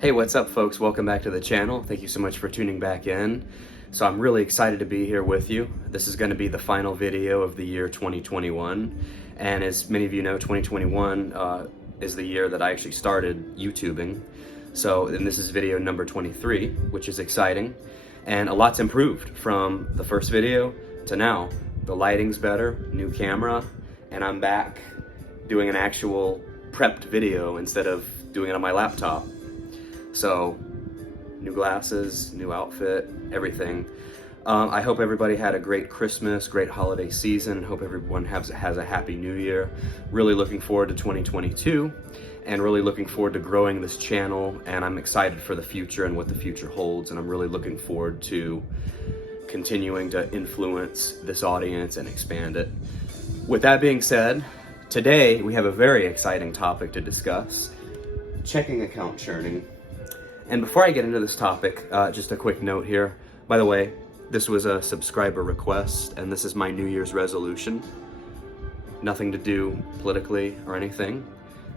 Hey, what's up folks? Welcome back to the channel. Thank you so much for tuning back in. So I'm really excited to be here with you. This is going to be the final video of the year 2021. And as many of you know, 2021 is the year that I actually started YouTubing. And this is video number 23, which is exciting. And a lot's improved from the first video to now. The lighting's better, new camera, and I'm back doing an actual prepped video instead of doing it on my laptop. So, new glasses, new outfit, everything. I hope everybody had a great Christmas, great holiday season. Hope everyone has a happy new year. Really looking forward to 2022 and really looking forward to growing this channel. And I'm excited for the future and what the future holds. And I'm really looking forward to continuing to influence this audience and expand it. With that being said, today we have a very exciting topic to discuss: checking account churning. And before I get into this topic, just a quick note here. By the way, this was a subscriber request, and this is my New Year's resolution. Nothing to do politically or anything,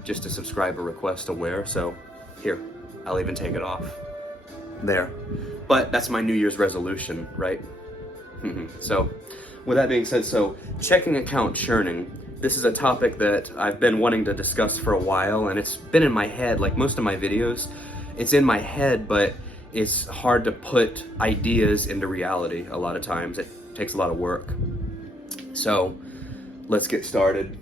just a subscriber request to wear. So here, I'll even take it off. There. But that's my New Year's resolution, right? So with that being said, checking account churning. This is a topic that I've been wanting to discuss for a while, and it's been in my head, like most of my videos. It's in my head, but it's hard to put ideas into reality a lot of times. It takes a lot of work. So let's get started.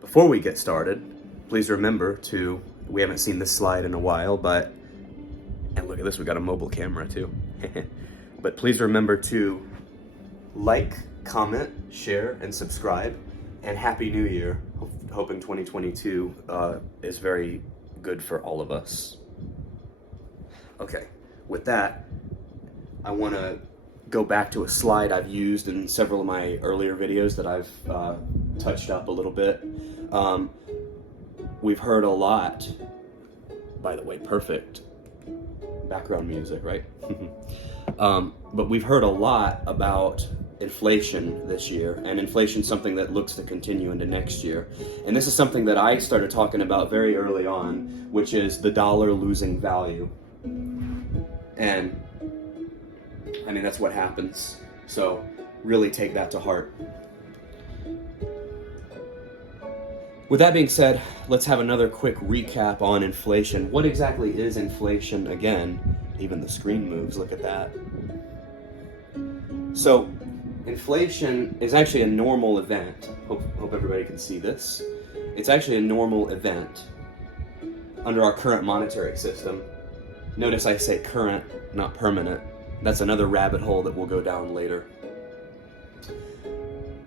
Before we get started, please remember to, we haven't seen this slide in a while, and look at this, we got a mobile camera too. But please remember to like, comment, share, and subscribe. And Happy New Year. Hoping 2022 is very good for all of us. Okay, with that, I want to go back to a slide I've used in several of my earlier videos that I've touched up a little bit. We've heard a lot, by the way, perfect background music, right? But we've heard a lot about inflation this year, and inflation is something that looks to continue into next year. And this is something that I started talking about very early on, which is the dollar losing value. And I mean, that's what happens. So really take that to heart. With that being said, let's have another quick recap on inflation. What exactly is inflation again? Even the screen moves, look at that. So inflation is actually a normal event. Hope everybody can see this. It's actually a normal event under our current monetary system. Notice I say current, not permanent. That's another rabbit hole that we'll go down later.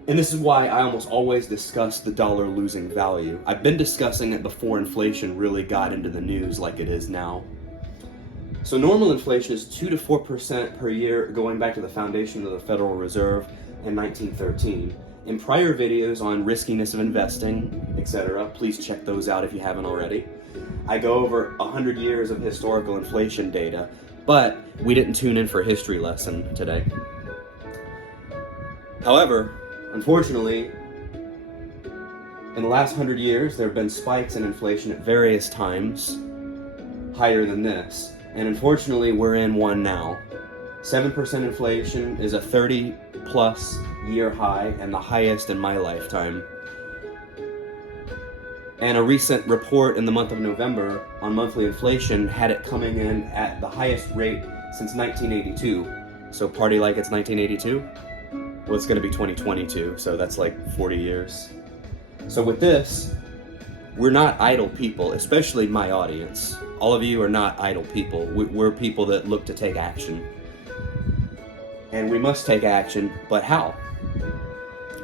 And this is why I almost always discuss the dollar losing value. I've been discussing it before inflation really got into the news like it is now. So normal inflation is 2 to 4% per year, going back to the foundation of the Federal Reserve in 1913. In prior videos on riskiness of investing, etc., please check those out if you haven't already. I go over 100 years of historical inflation data, but we didn't tune in for a history lesson today. However, unfortunately, in the last 100 years, there have been spikes in inflation at various times, higher than this. And unfortunately, we're in one now. 7% inflation is a 30-plus year high and the highest in my lifetime. And a recent report in the month of November on monthly inflation had it coming in at the highest rate since 1982. So party like it's 1982? Well, it's going to be 2022, so that's like 40 years. So with this, we're not idle people, especially my audience. All of you are not idle people. We're people that look to take action. And we must take action, but how?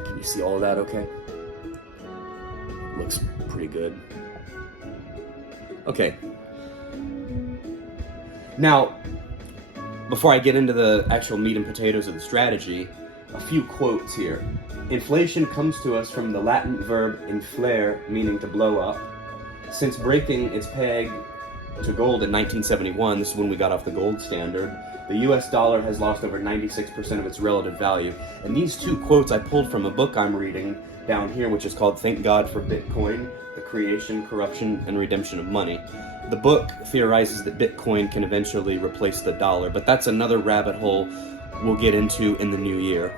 Can you see all of that okay? Looks pretty good. Okay. Now, before I get into the actual meat and potatoes of the strategy, a few quotes here. Inflation comes to us from the Latin verb inflare, meaning to blow up. Since breaking its peg to gold in 1971, this is when we got off the gold standard, the US dollar has lost over 96% of its relative value. And these two quotes I pulled from a book I'm reading down here, which is called Thank God for Bitcoin, The Creation, Corruption, and Redemption of Money. The book theorizes that Bitcoin can eventually replace the dollar, but that's another rabbit hole we'll get into in the new year.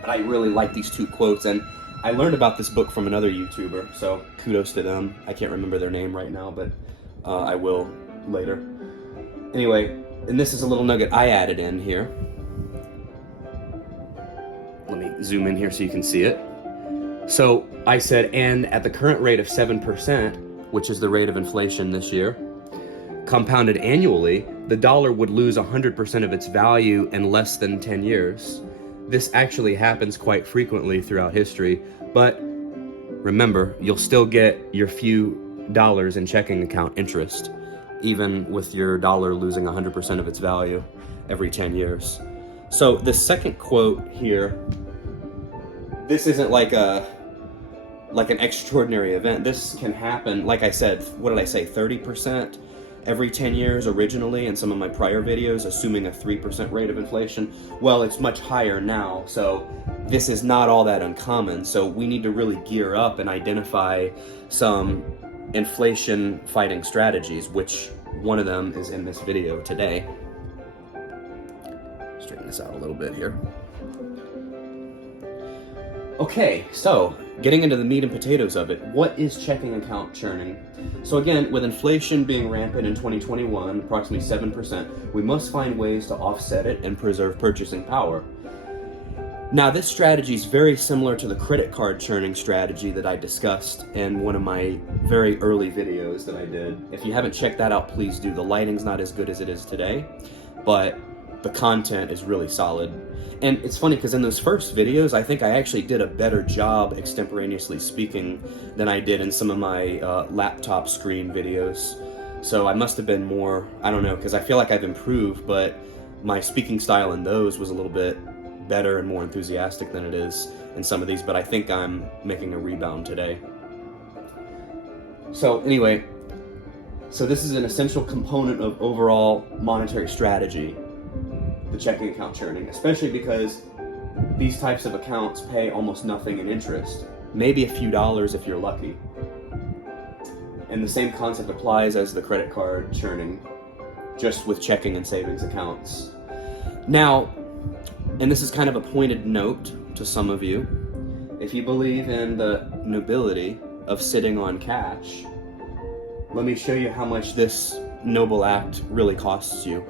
But I really like these two quotes, and I learned about this book from another YouTuber, so kudos to them. I can't remember their name right now, but I will later. Anyway, and this is a little nugget I added in here. Let me zoom in here so you can see it. So I said, and at the current rate of 7%, which is the rate of inflation this year, compounded annually, the dollar would lose 100% of its value in less than 10 years. This actually happens quite frequently throughout history, but remember, you'll still get your few dollars in checking account interest, even with your dollar losing 100% of its value every 10 years. So the second quote here, this isn't like an extraordinary event. This can happen, like I said, what did I say, 30% every 10 years originally in some of my prior videos, assuming a 3% rate of inflation. Well, it's much higher now, so this is not all that uncommon. So we need to really gear up and identify some inflation fighting strategies, which one of them is in this video today. Straighten this out a little bit here. Okay, so getting into the meat and potatoes of it, what is checking account churning? So again, with inflation being rampant in 2021, approximately 7%, we must find ways to offset it and preserve purchasing power. Now, this strategy is very similar to the credit card churning strategy that I discussed in one of my very early videos that I did. If you haven't checked that out, please do. The lighting's not as good as it is today, but the content is really solid. And it's funny because in those first videos, I think I actually did a better job extemporaneously speaking than I did in some of my laptop screen videos. So I must have been more, I don't know, because I feel like I've improved, but my speaking style in those was a little bit better and more enthusiastic than it is in some of these, but I think I'm making a rebound today. So anyway, so this is an essential component of overall monetary strategy, the checking account churning, especially because these types of accounts pay almost nothing in interest, maybe a few dollars if you're lucky. And the same concept applies as the credit card churning, just with checking and savings accounts. Now, and this is kind of a pointed note to some of you, if you believe in the nobility of sitting on cash, let me show you how much this noble act really costs you.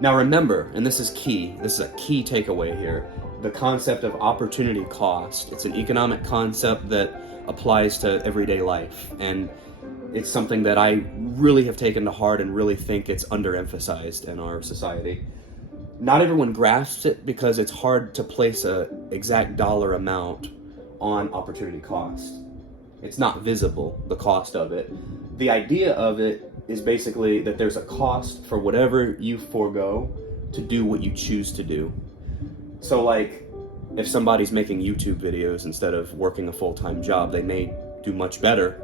Now remember, and this is key, this is a key takeaway here, the concept of opportunity cost. It's an economic concept that applies to everyday life, and it's something that I really have taken to heart and really think it's underemphasized in our society. Not everyone grasps it because it's hard to place an exact dollar amount on opportunity cost. It's not visible, the cost of it. The idea of it is basically that there's a cost for whatever you forego to do what you choose to do. So like, if somebody's making YouTube videos instead of working a full-time job, they may do much better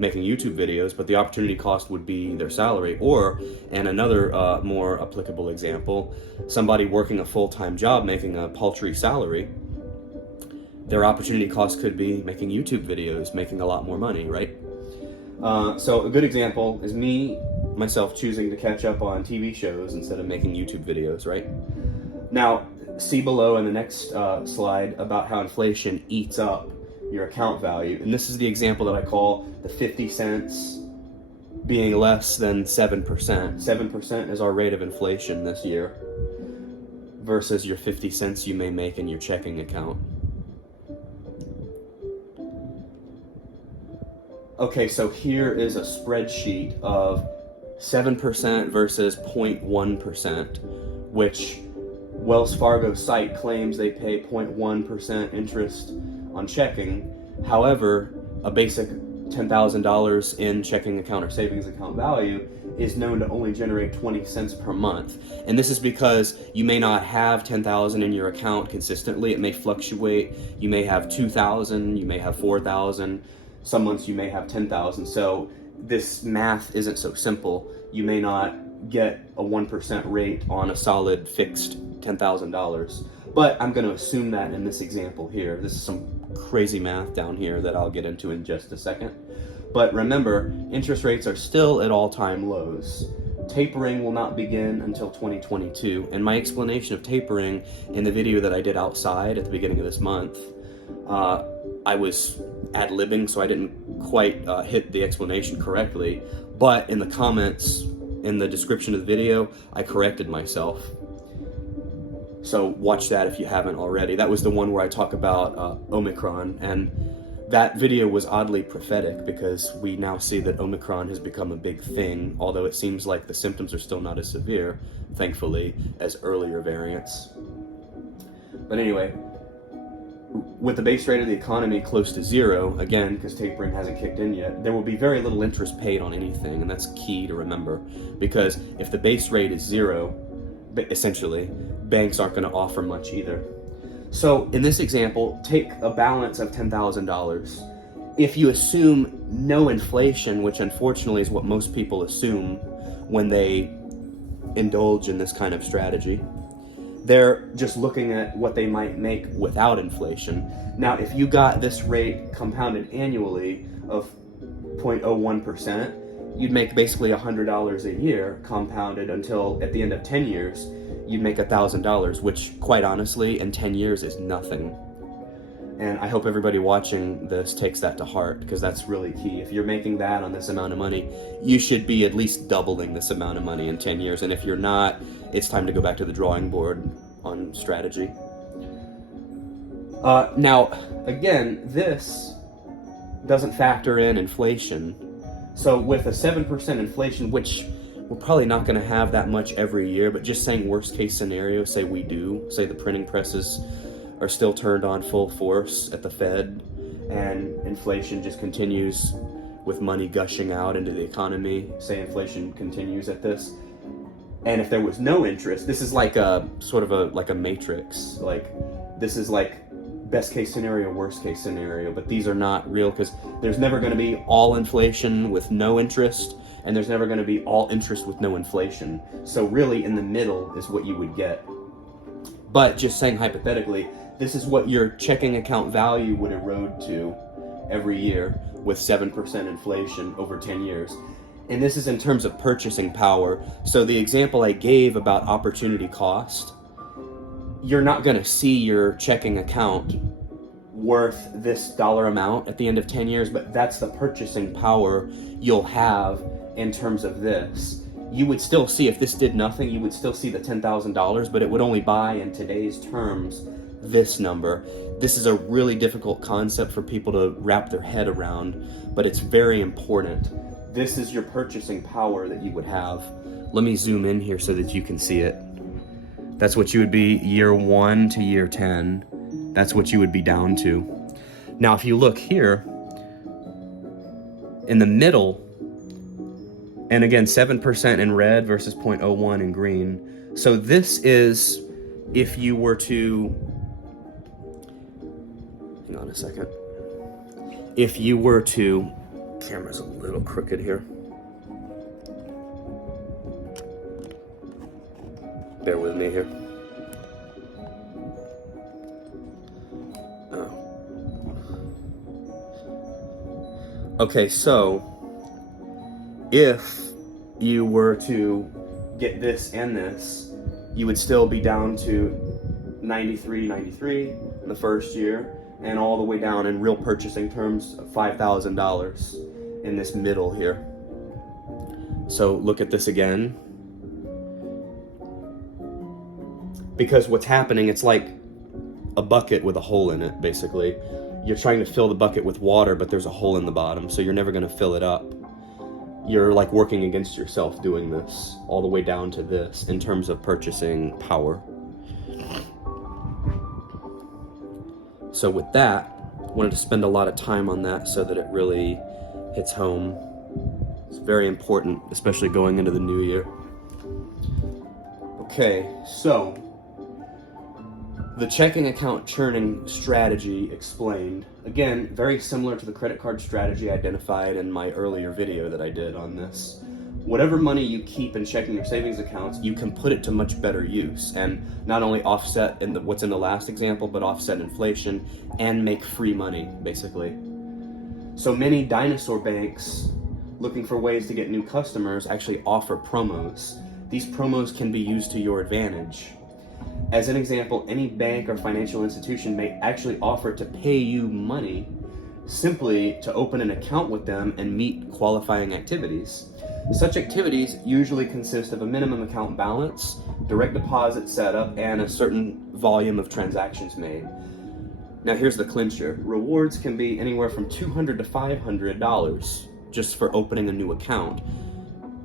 making YouTube videos, but the opportunity cost would be their salary. Or, and another more applicable example, somebody working a full-time job making a paltry salary, their opportunity cost could be making YouTube videos, making a lot more money, right? So a good example is myself choosing to catch up on TV shows instead of making YouTube videos, right? Now, see below in the next slide about how inflation eats up your account value. And this is the example that I call the 50 cents being less than 7%. 7% is our rate of inflation this year versus your 50 cents you may make in your checking account. Okay, so here is a spreadsheet of 7% versus 0.1%, which Wells Fargo's site claims they pay 0.1% interest on checking. However, a basic $10,000 in checking account or savings account value is known to only generate 20 cents per month. And this is because you may not have 10,000 in your account consistently. It may fluctuate. You may have 2,000, you may have 4,000. Some months you may have 10,000. So this math isn't so simple. You may not get a 1% rate on a solid fixed $10,000, but I'm going to assume that in this example here. This is some crazy math down here that I'll get into in just a second. But remember, interest rates are still at all-time lows. Tapering will not begin until 2022, and my explanation of tapering in the video that I did outside at the beginning of this month, I was ad-libbing, so I didn't quite hit the explanation correctly, but in the comments, in the description of the video, I corrected myself. So watch that if you haven't already. That was the one where I talk about Omicron, and that video was oddly prophetic because we now see that Omicron has become a big thing, although it seems like the symptoms are still not as severe, thankfully, as earlier variants. But anyway, with the base rate of the economy close to zero, again, because tapering hasn't kicked in yet, there will be very little interest paid on anything, and that's key to remember, because if the base rate is zero, essentially, banks aren't going to offer much either. So in this example, take a balance of $10,000. If you assume no inflation, which unfortunately is what most people assume when they indulge in this kind of strategy, they're just looking at what they might make without inflation. Now, if you got this rate compounded annually of 0.01%, you'd make basically $100 a year compounded until at the end of 10 years, you'd make $1,000, which quite honestly, in 10 years is nothing. And I hope everybody watching this takes that to heart, because that's really key. If you're making that on this amount of money, you should be at least doubling this amount of money in 10 years. And if you're not, it's time to go back to the drawing board on strategy. Now, again, this doesn't factor in inflation. So with a 7% inflation, which we're probably not going to have that much every year, but just saying worst case scenario, say we do, say the printing presses are still turned on full force at the Fed, and inflation just continues with money gushing out into the economy, say inflation continues at this, and if there was no interest, this is like a sort of like a matrix, like this is like best case scenario, worst case scenario, but these are not real, because there's never going to be all inflation with no interest, and there's never going to be all interest with no inflation. So really in the middle is what you would get. But just saying hypothetically, this is what your checking account value would erode to every year with 7% inflation over 10 years. And this is in terms of purchasing power. So the example I gave about opportunity cost, you're not going to see your checking account worth this dollar amount at the end of 10 years, but that's the purchasing power you'll have in terms of this. You would still see, if this did nothing, you would still see the $10,000, but it would only buy in today's terms this number. This is a really difficult concept for people to wrap their head around, but it's very important. This is your purchasing power that you would have. Let me zoom in here so that you can see it. That's what you would be year 1 to year 10. That's what you would be down to. Now, if you look here, in the middle, and again, 7% in red versus 0.01 in green. So this is if you were to, hang on a second. If you were to, camera's a little crooked here. Bear with me here. Okay, so if you were to get this and this, you would still be down to 93 the first year, and all the way down in real purchasing terms, $5,000 in this middle here. So look at this again. Because what's happening, it's like a bucket with a hole in it, basically. You're trying to fill the bucket with water, but there's a hole in the bottom, so you're never going to fill it up. You're like working against yourself doing this, all the way down to this, in terms of purchasing power. So with that, I wanted to spend a lot of time on that so that it really hits home. It's very important, especially going into the new year. Okay, so The checking account churning strategy explained, again, very similar to the credit card strategy identified in my earlier video that I did on this. Whatever money you keep in checking or savings accounts, you can put it to much better use and not only offset what's in the last example, but offset inflation and make free money, basically. So many dinosaur banks looking for ways to get new customers actually offer promos. These promos can be used to your advantage. As an example, any bank or financial institution may actually offer to pay you money simply to open an account with them and meet qualifying activities. Such activities usually consist of a minimum account balance, direct deposit setup, and a certain volume of transactions made. Now here's the clincher. Rewards can be anywhere from $200 to $500 just for opening a new account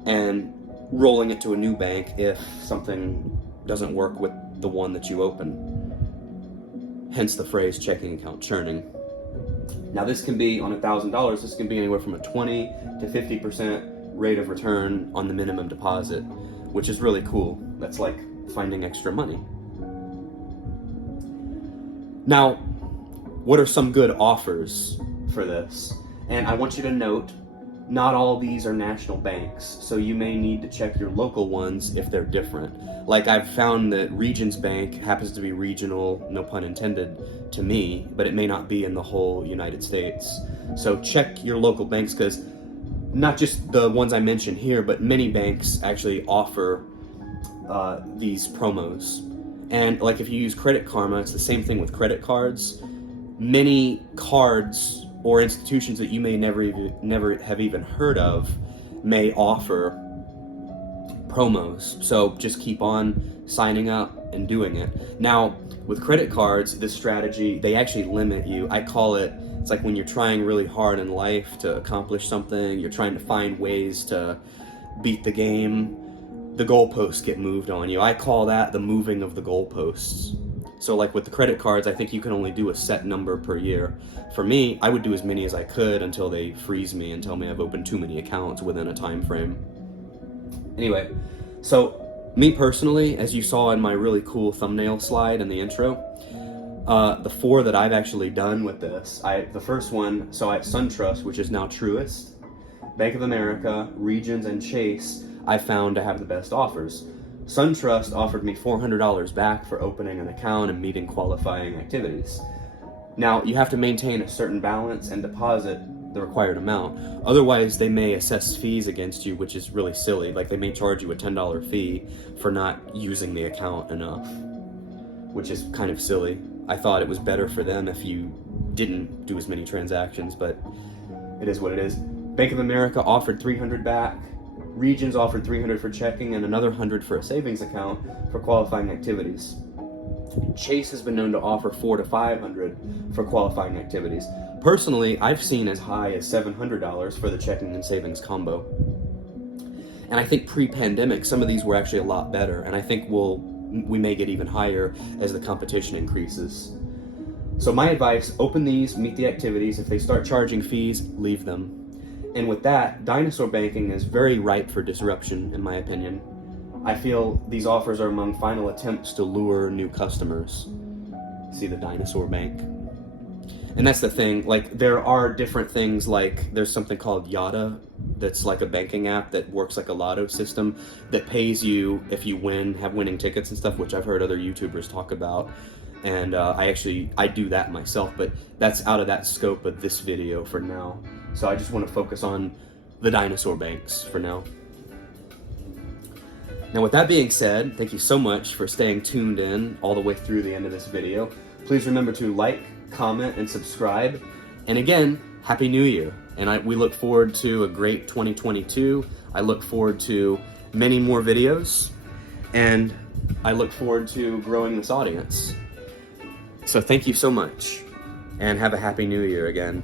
and rolling it to a new bank if something doesn't work with the one that you open. Hence the phrase checking account churning. Now this can be on $1,000, this can be anywhere from a 20 to 50% rate of return on the minimum deposit, which is really cool. That's like finding extra money. Now, what are some good offers for this? And I want you to note, not all these are national banks, so you may need to check your local ones if they're different. Like I've found that Regions Bank happens to be regional, no pun intended, to me, but it may not be in the whole United States. So check your local banks, because not just the ones I mentioned here, but many banks actually offer these promos. And like if you use Credit Karma, it's the same thing with credit cards. Many cards or institutions that you may never have even heard of may offer promos. So just keep on signing up and doing it. Now, with credit cards, this strategy, they actually limit you. I call it, it's like when you're trying really hard in life to accomplish something, you're trying to find ways to beat the game, the goalposts get moved on you. I call that the moving of the goalposts. So like with the credit cards, I think you can only do a set number per year. For me, I would do as many as I could until they freeze me and tell me I've opened too many accounts within a time frame. Anyway, so me personally, as you saw in my really cool thumbnail slide in the intro, the 4 that I've actually done with this, the first one, so at SunTrust, which is now Truist, Bank of America, Regions, and Chase, I found to have the best offers. SunTrust offered me $400 back for opening an account and meeting qualifying activities. Now, you have to maintain a certain balance and deposit the required amount. Otherwise, they may assess fees against you, which is really silly. Like they may charge you a $10 fee for not using the account enough, which is kind of silly. I thought it was better for them if you didn't do as many transactions, but it is what it is. Bank of America offered $300 back. Regions offered $300 for checking and another $100 for a savings account for qualifying activities. Chase has been known to offer $400 to $500 for qualifying activities. Personally, I've seen as high as $700 for the checking and savings combo. And I think pre-pandemic, some of these were actually a lot better, and I think we may get even higher as the competition increases. So my advice, open these, meet the activities. If they start charging fees, leave them. And with that, dinosaur banking is very ripe for disruption, in my opinion. I feel these offers are among final attempts to lure new customers. See the dinosaur bank. And that's the thing, like there are different things, like there's something called Yada that's like a banking app that works like a lotto system that pays you if you win, have winning tickets and stuff, which I've heard other YouTubers talk about. And I do that myself, but that's out of that scope of this video for now. So I just want to focus on the dinosaur banks for now. Now with that being said, thank you so much for staying tuned in all the way through the end of this video. Please remember to like, comment, and subscribe. And again, Happy New Year. And we look forward to a great 2022. I look forward to many more videos. And I look forward to growing this audience. So thank you so much. And have a Happy New Year again.